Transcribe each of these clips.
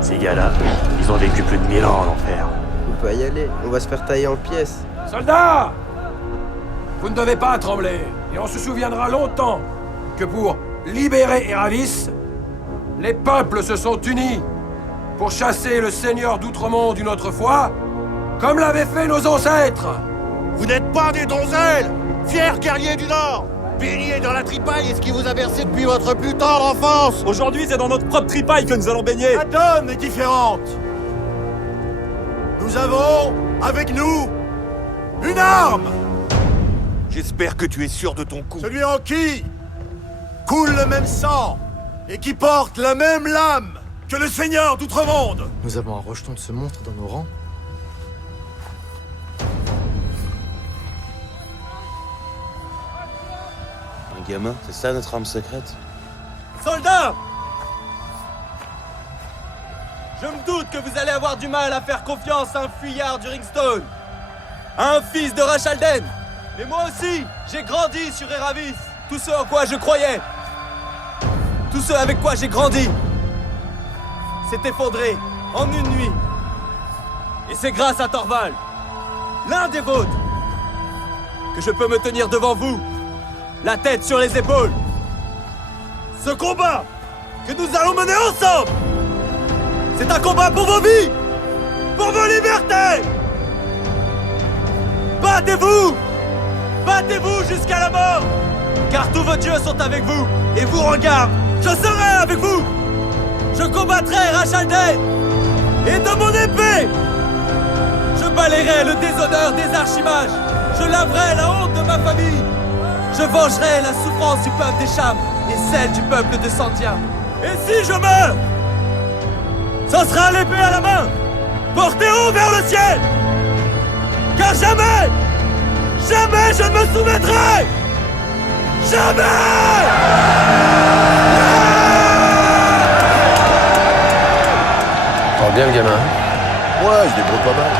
Ces gars-là, ils ont vécu plus de 1000 ans en enfer. On peut y aller, on va se faire tailler en pièces. Soldats! Vous ne devez pas trembler, et on se souviendra longtemps que pour libérer Eravis, les peuples se sont unis pour chasser le seigneur d'Outremont une autre fois, comme l'avaient fait nos ancêtres. Vous n'êtes pas des donzelles, fiers guerriers du Nord, baignés dans la tripaille et ce qui vous a bercé depuis votre plus tendre enfance. Aujourd'hui, c'est dans notre propre tripaille que nous allons baigner. La donne est différente. Nous avons, avec nous, une arme. J'espère que tu es sûr de ton coup. Celui en qui coule le même sang et qui porte la même lame que le seigneur d'Outremonde. Nous avons un rejeton de ce monstre dans nos rangs. Un gamin, c'est ça notre arme secrète? Soldats! Je me doute que vous allez avoir du mal à faire confiance à un fuyard du Ringstone, à un fils de Rachalden. Mais moi aussi, j'ai grandi sur Eravis. Tout ce en quoi je croyais, tout ce avec quoi j'ai grandi, s'est effondré en une nuit. Et c'est grâce à Torvald, l'un des vôtres, que je peux me tenir devant vous, la tête sur les épaules. Ce combat que nous allons mener ensemble, c'est un combat pour vos vies, pour vos libertés. Battez-vous! Battez-vous jusqu'à la mort! Car tous vos dieux sont avec vous et vous regardent. Je serai avec vous! Je combattrai Rachalden! Et de mon épée, je balayerai le déshonneur des archimages. Je laverai la honte de ma famille. Je vengerai la souffrance du peuple des Chams et celle du peuple de Sandia. Et si je meurs, ce sera l'épée à la main, portée haut vers le ciel. Car jamais, jamais je ne me soumettrai. Jamais! Parle bien le gamin. Ouais, je débrouille pas mal.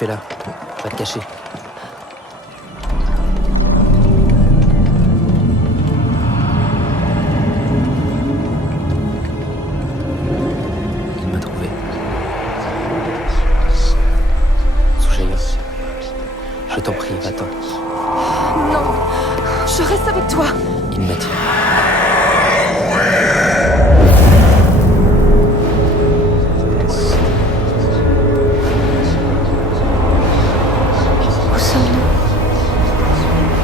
fais là? Va te cacher. Il m'a trouvé. Soujaya, je t'en prie, va-t'en. Non, je reste avec toi. Il m'attire. Où sommes-nous?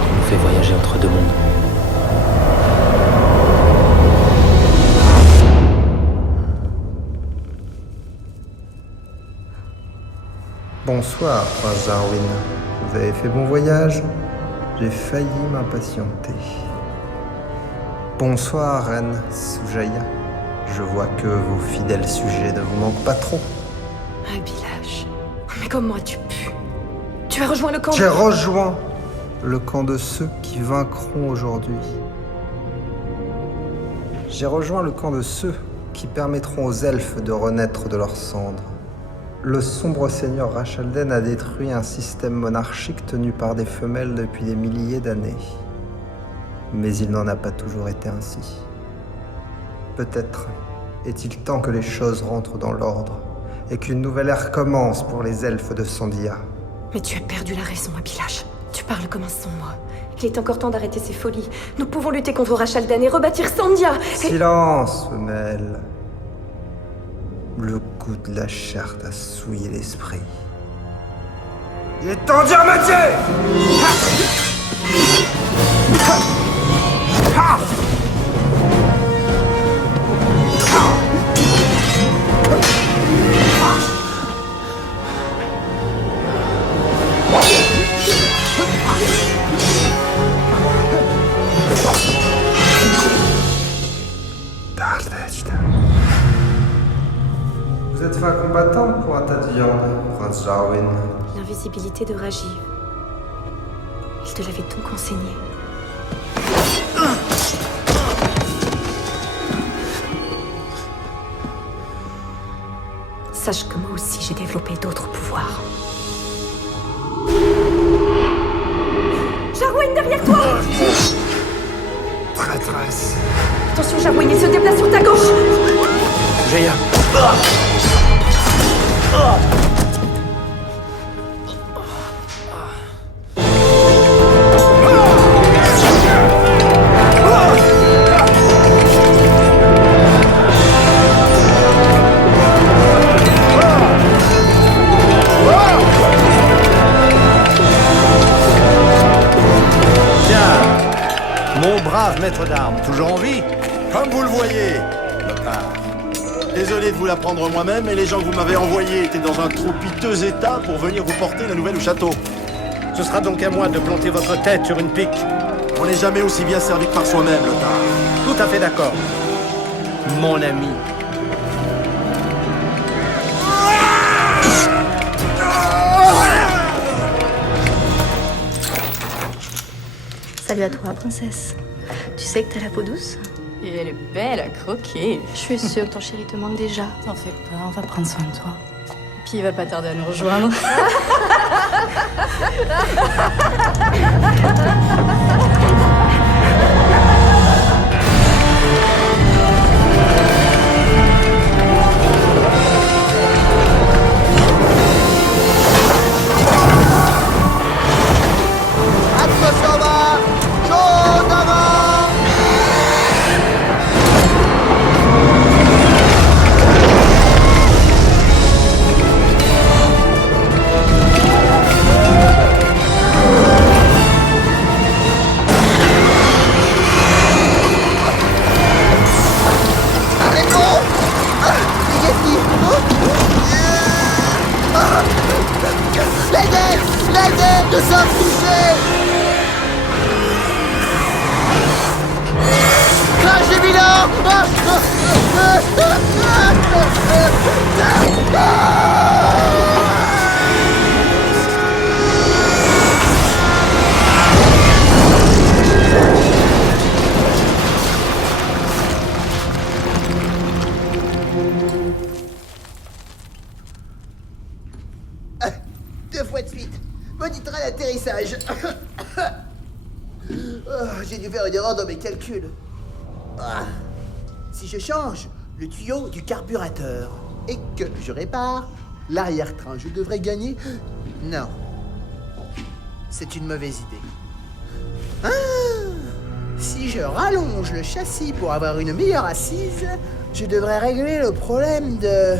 Il nous fait voyager entre deux mondes. Bonsoir, prince Darwin. Vous avez fait bon voyage? J'ai failli m'impatienter. Bonsoir, reine Soujaya. Je vois que vos fidèles sujets ne vous manquent pas trop. Abilash. Mais comment as-tu pu? Tu as rejoint le camp J'ai rejoint le camp de ceux qui vaincront aujourd'hui. J'ai rejoint le camp de ceux qui permettront aux elfes de renaître de leurs cendres. Le sombre seigneur Rachalden a détruit un système monarchique tenu par des femelles depuis des milliers d'années. Mais il n'en a pas toujours été ainsi. Peut-être est-il temps que les choses rentrent dans l'ordre et qu'une nouvelle ère commence pour les elfes de Sandia. Mais tu as perdu la raison, Abilash. Tu parles comme un sombre. Il est encore temps d'arrêter ces folies. Nous pouvons lutter contre Rachalden et rebâtir Sandia. Silence, femelle. Le goût de la chair t'a souillé l'esprit. Il est temps d'y remédier! Vous êtes fin combattante pour un tas de viande, prince Jarwin. L'invisibilité de Rajiv. Il te l'avait donc enseigné. Sache que moi aussi j'ai développé d'autres pouvoirs. Jarwin, derrière toi! Traîtresse. Attention, Jarwin, il se déplace sur ta gauche! Jaya. Mon brave maître d'armes, toujours en vie? Comme vous le voyez, Lothar. Désolé de vous l'apprendre moi-même, mais les gens que vous m'avez envoyés étaient dans un trop piteux état pour venir vous porter la nouvelle au château. Ce sera donc à moi de planter votre tête sur une pique. On n'est jamais aussi bien servi que par soi-même, Lothar. Tout à fait d'accord. Mon ami. Salut à toi, princesse. Tu sais que t'as la peau douce? Et elle est belle à croquer. Je suis sûre que ton chéri te manque déjà. T'en fais pas, on va prendre soin de toi. Puis il va pas tarder à nous rejoindre. Nous sommes touchés! Crash évident! Monitorer l'atterrissage. J'ai dû faire une erreur dans mes calculs. Si je change le tuyau du carburateur et que je répare l'arrière-train, je devrais gagner... Non. C'est une mauvaise idée. Si je rallonge le châssis pour avoir une meilleure assise, je devrais régler le problème de...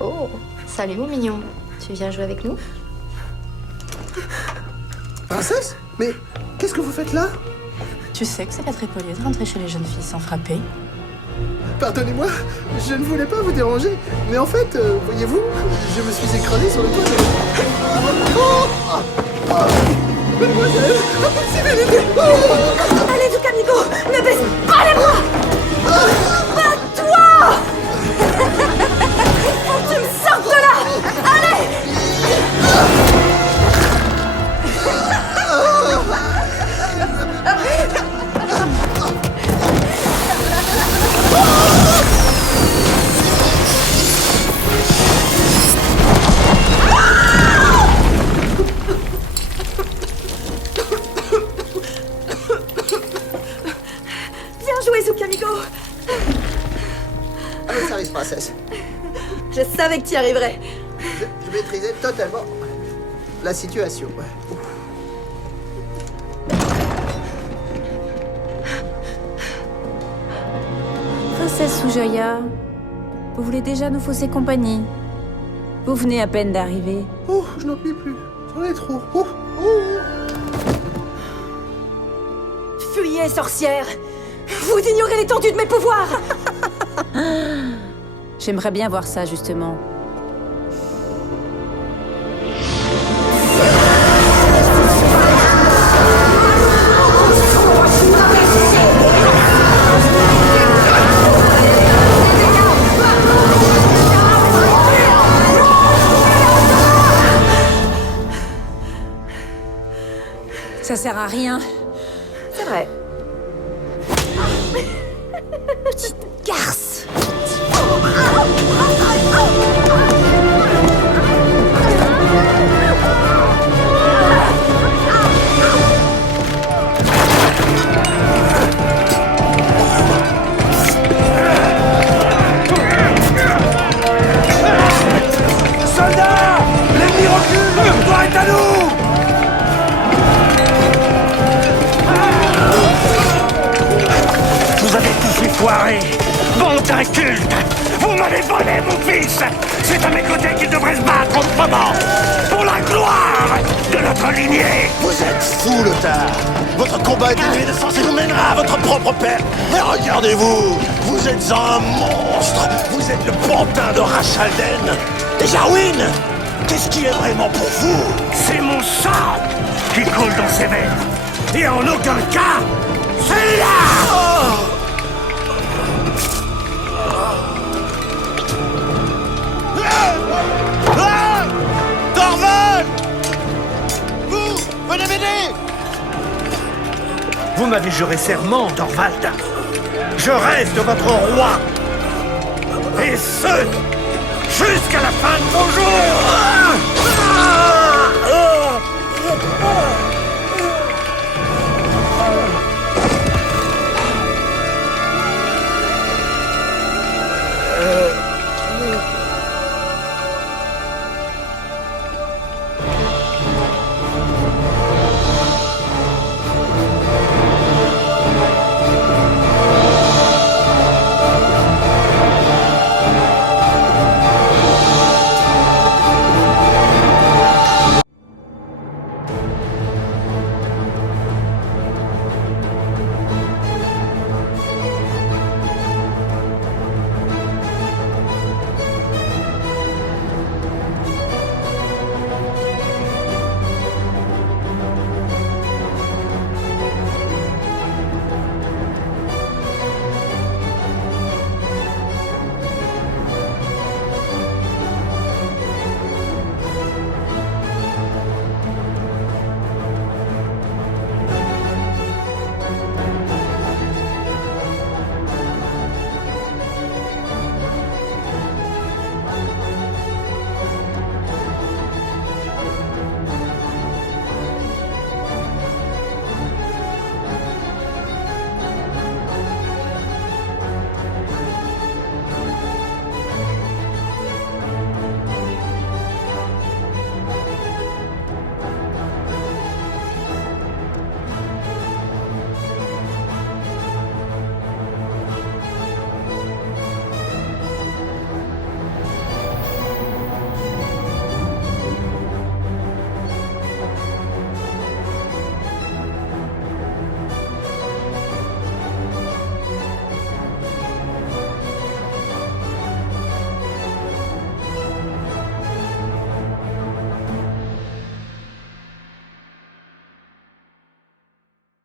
Oh, salut mon mignon. Tu viens jouer avec nous? Princesse? Mais qu'est-ce que vous faites là? Tu sais que c'est pas très poli de rentrer chez les jeunes filles sans frapper. Pardonnez-moi, je ne voulais pas vous déranger, mais en fait, voyez-vous, je me suis écrasé sur le toit de... Mademoiselle, civilité. Allez, Zucamigo, ne baisse pas les bras. Bats-toi. Faut que tu me sortes de là. Allez. Bien joué, Zucamigo. Allez, service, princesse. Je savais que tu y arriverais. Je maîtrisais totalement la situation. Princesse Sujaya, vous voulez déjà nous fausser compagnie? Vous venez à peine d'arriver. Oh, je n'en puis plus. J'en ai trop. Fuyez, sorcière. Vous ignorez l'étendue de mes pouvoirs. J'aimerais bien voir ça, justement. Ça sert à rien. C'est vrai. Petite garce. Soldats! L'ennemi recule! Le pouvoir est à nous! Vous avez tous les foirés! Bande d'incultes! Vous m'avez volé mon fils! C'est à mes côtés qu'il devrait se battre en ce moment! Pour la gloire de notre lignée! Vous êtes fous, Lothar. Votre combat est dénué de sens et vous mènera à votre propre perte. Mais regardez-vous, vous êtes un monstre. Vous êtes le pantin de Rachalden. Et Jarwin, qu'est-ce qui est vraiment pour vous? C'est mon sang qui coule dans ses veines! Et en aucun cas, celui-là! Dorval! Vous, venez m'aider! Vous m'avez juré serment, Dorvald. Je reste votre roi. Et ce, jusqu'à la fin de